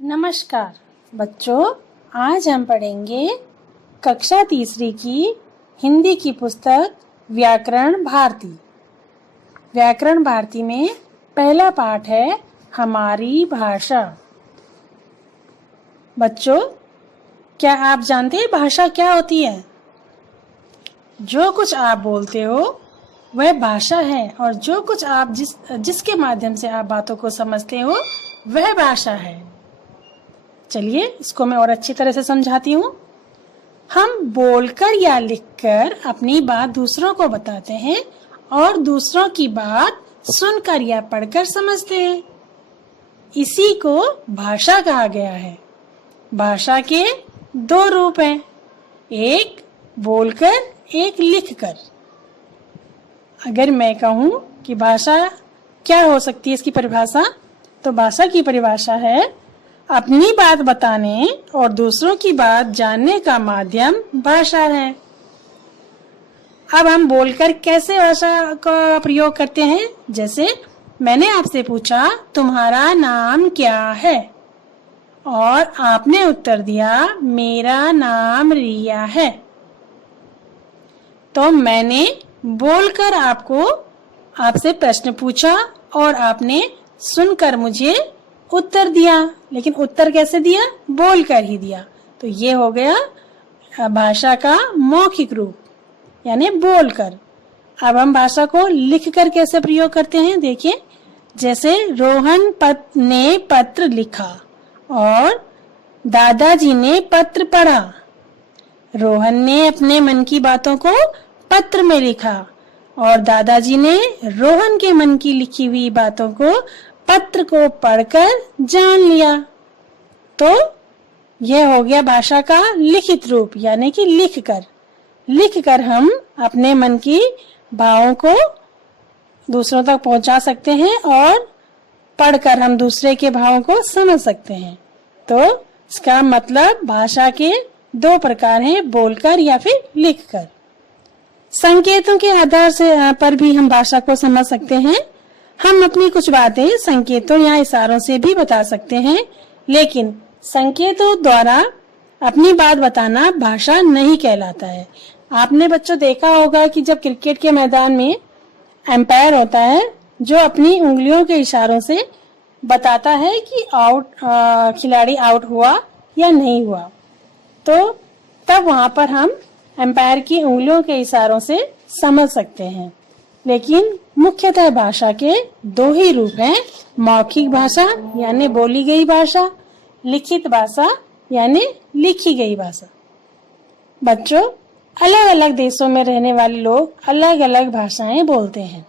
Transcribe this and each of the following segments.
नमस्कार बच्चों, आज हम पढ़ेंगे कक्षा तीसरी की हिंदी की पुस्तक व्याकरण भारती। व्याकरण भारती में पहला पाठ है हमारी भाषा। बच्चों, क्या आप जानते हैं भाषा क्या होती है? जो कुछ आप बोलते हो वह भाषा है और जो कुछ आप जिसके माध्यम से आप बातों को समझते हो वह भाषा है। चलिए इसको मैं और अच्छी तरह से समझाती हूँ। हम बोलकर या लिखकर अपनी बात दूसरों को बताते हैं और दूसरों की बात सुनकर या पढ़कर समझते हैं। इसी को भाषा कहा गया है। भाषा के दो रूप हैं, एक बोलकर, एक लिखकर। अगर मैं कहूँ कि भाषा क्या हो सकती है, इसकी परिभाषा, तो भाषा की परिभाषा है अपनी बात बताने और दूसरों की बात जानने का माध्यम भाषा है। अब हम बोलकर कैसे भाषा का प्रयोग करते हैं? जैसे मैंने आपसे पूछा तुम्हारा नाम क्या है और आपने उत्तर दिया मेरा नाम रिया है। तो मैंने बोलकर आपसे प्रश्न पूछा और आपने सुनकर मुझे उत्तर दिया, लेकिन उत्तर कैसे दिया? बोलकर ही दिया। तो ये हो गया भाषा का मौखिक रूप, यानी बोलकर। अब हम भाषा को लिखकर कैसे प्रयोग करते हैं, देखिए। जैसे रोहन ने पत्र लिखा और दादाजी ने पत्र पढ़ा। रोहन ने अपने मन की बातों को पत्र में लिखा और दादाजी ने रोहन के मन की लिखी हुई बातों को पत्र को पढ़कर जान लिया। तो यह हो गया भाषा का लिखित रूप, यानी कि लिखकर हम अपने मन की भावों को दूसरों तक पहुंचा सकते हैं और पढ़कर हम दूसरे के भावों को समझ सकते हैं। तो इसका मतलब भाषा के दो प्रकार हैं, बोलकर या फिर लिखकर। संकेतों के आधार से पर भी हम भाषा को समझ सकते हैं। हम अपनी कुछ बातें संकेतों या इशारों से भी बता सकते हैं, लेकिन संकेतों द्वारा अपनी बात बताना भाषा नहीं कहलाता है। आपने बच्चों देखा होगा कि जब क्रिकेट के मैदान में एम्पायर होता है, जो अपनी उंगलियों के इशारों से बताता है कि खिलाड़ी आउट हुआ या नहीं हुआ, तो तब वहां पर हम एम्पायर की उंगलियों के इशारों से समझ सकते हैं। लेकिन मुख्यतः भाषा के दो ही रूप हैं, मौखिक भाषा यानी बोली गई भाषा, लिखित भाषा यानी लिखी गई भाषा। बच्चों, अलग अलग देशों में रहने वाले लोग अलग अलग भाषाएं बोलते हैं।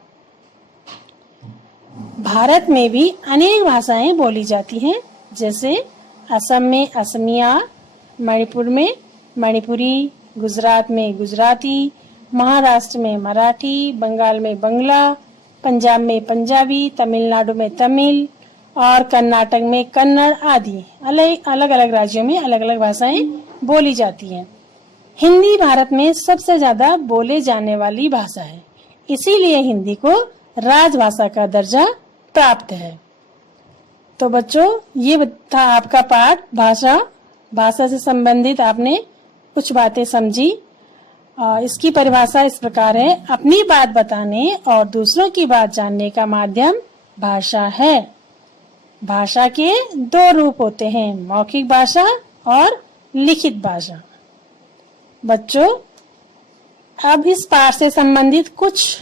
भारत में भी अनेक भाषाएं बोली जाती हैं, जैसे असम में असमिया, मणिपुर में मणिपुरी, गुजरात में गुजराती, महाराष्ट्र में मराठी, बंगाल में बंगला, पंजाब में पंजाबी, तमिलनाडु में तमिल और कर्नाटक में कन्नड़ आदि अलग अलग राज्यों में अलग अलग भाषाएं बोली जाती हैं। हिंदी भारत में सबसे ज्यादा बोले जाने वाली भाषा है, इसीलिए हिंदी को राजभाषा का दर्जा प्राप्त है। तो बच्चों, ये था आपका पाठ भाषा से संबंधित आपने कुछ बातें समझी। इसकी परिभाषा इस प्रकार है, अपनी बात बताने और दूसरों की बात जानने का माध्यम भाषा है। भाषा के दो रूप होते हैं, मौखिक भाषा और लिखित भाषा। बच्चों, अब इस पाठ से संबंधित कुछ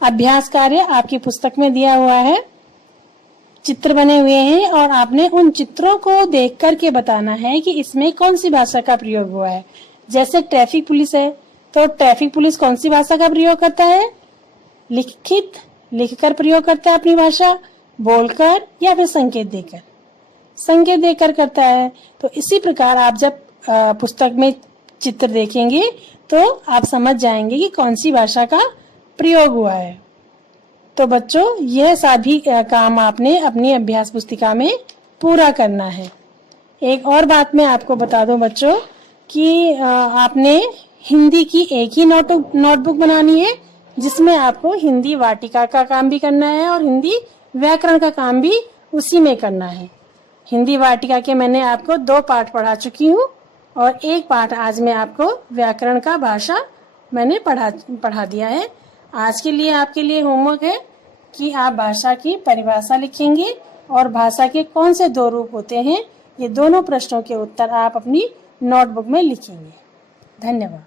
अभ्यास कार्य आपकी पुस्तक में दिया हुआ है। चित्र बने हुए हैं और आपने उन चित्रों को देख करके बताना है कि इसमें कौन सी भाषा का प्रयोग हुआ है। जैसे ट्रैफिक पुलिस है, तो ट्रैफिक पुलिस कौन सी भाषा का प्रयोग करता है? लिखकर प्रयोग करता है अपनी भाषा, बोलकर या फिर संकेत देकर करता है। तो इसी प्रकार आप जब पुस्तक में चित्र देखेंगे तो आप समझ जाएंगे कि कौन सी भाषा का प्रयोग हुआ है। तो बच्चों, यह सभी काम आपने अपनी अभ्यास पुस्तिका में पूरा करना है। एक और बात मैं आपको बता दूं बच्चों कि आपने हिंदी की एक ही नोटबुक बनानी है, जिसमें आपको हिंदी वाटिका का काम भी करना है और हिंदी व्याकरण का काम भी उसी में करना है। हिंदी वाटिका के मैंने आपको 2 पाठ पढ़ा चुकी हूँ और 1 पाठ आज मैं आपको व्याकरण का भाषा मैंने पढ़ा दिया है। आज के लिए आपके लिए होमवर्क है कि आप भाषा की परिभाषा लिखेंगे और भाषा के कौन से 2 रूप होते हैं, ये दोनों प्रश्नों के उत्तर आप अपनी नोटबुक में लिखेंगे। धन्यवाद।